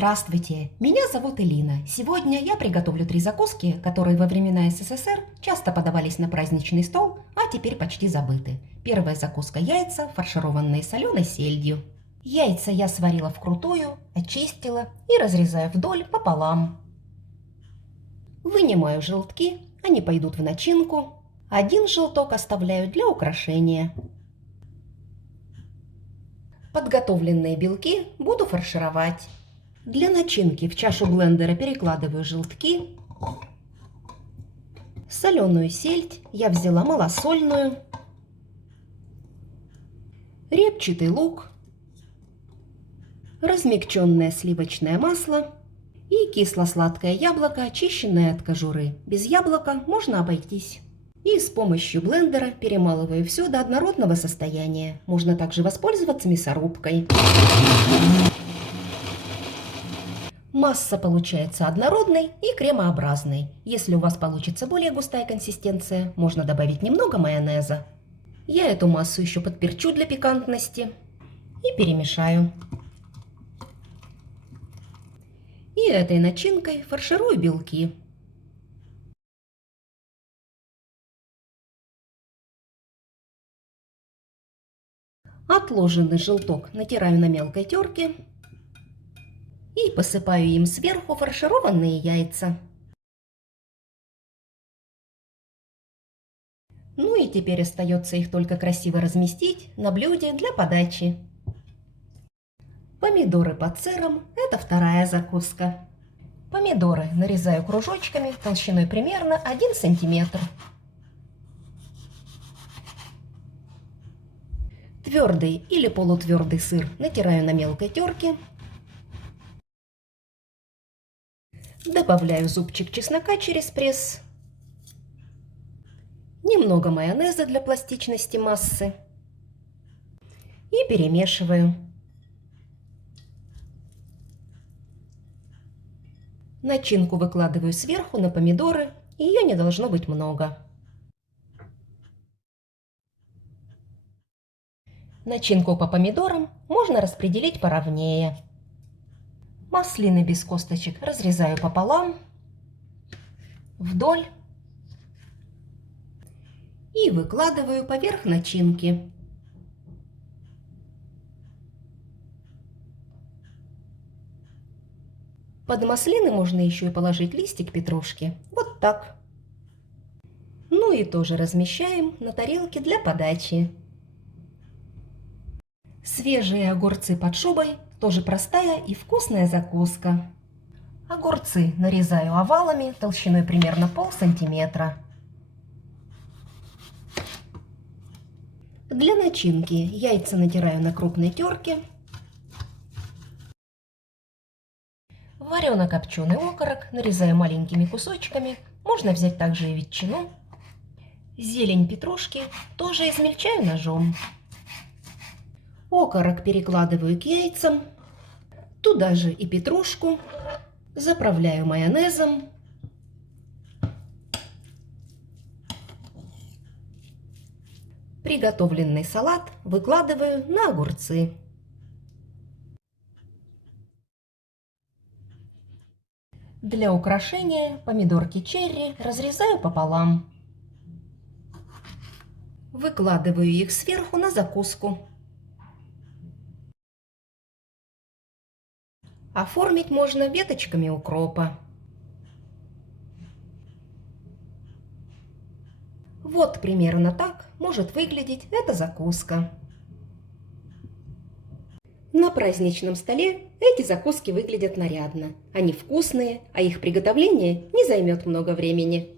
Здравствуйте, меня зовут Элина. Сегодня я приготовлю 3 закуски, которые во времена СССР часто подавались на праздничный стол, а теперь почти забыты. Первая закуска – яйца, фаршированные соленой сельдью. Яйца я сварила вкрутую, очистила и разрезаю вдоль пополам. Вынимаю желтки, они пойдут в начинку. Один желток оставляю для украшения. Подготовленные белки буду фаршировать. Для начинки в чашу блендера перекладываю желтки. Соленую сельдь я взяла малосольную. Репчатый лук. Размягченное сливочное масло. И кисло-сладкое яблоко, очищенное от кожуры. Без яблока можно обойтись. И с помощью блендера перемалываю все до однородного состояния. Можно также воспользоваться мясорубкой. Масса получается однородной и кремообразной. Если у вас получится более густая консистенция, можно добавить немного майонеза. Я эту массу еще подперчу для пикантности и перемешаю. И этой начинкой фарширую белки. Отложенный желток натираю на мелкой терке и посыпаю им сверху фаршированные яйца. Ну и теперь остается их только красиво разместить на блюде для подачи. Помидоры под сыром – это вторая закуска. Помидоры нарезаю кружочками толщиной примерно 1 сантиметр. Твердый или полутвердый сыр натираю на мелкой терке. Добавляю зубчик чеснока через пресс. Немного майонеза для пластичности массы. И перемешиваю. Начинку выкладываю сверху на помидоры. Ее не должно быть много. Начинку по помидорам можно распределить поровнее. Маслины без косточек разрезаю пополам, вдоль и выкладываю поверх начинки. Под маслины можно еще и положить листик петрушки. Вот так. Ну и тоже размещаем на тарелке для подачи. Свежие огурцы под шубой – тоже простая и вкусная закуска. Огурцы нарезаю овалами толщиной примерно полсантиметра. Для начинки яйца натираю на крупной терке. Варено-копченый окорок нарезаю маленькими кусочками. Можно взять также и ветчину. Зелень петрушки тоже измельчаю ножом. Окорок перекладываю к яйцам. Туда же и петрушку. Заправляю майонезом. Приготовленный салат выкладываю на огурцы. Для украшения помидорки черри разрезаю пополам. Выкладываю их сверху на закуску. Оформить можно веточками укропа. Вот примерно так может выглядеть эта закуска. На праздничном столе эти закуски выглядят нарядно. Они вкусные, а их приготовление не займет много времени.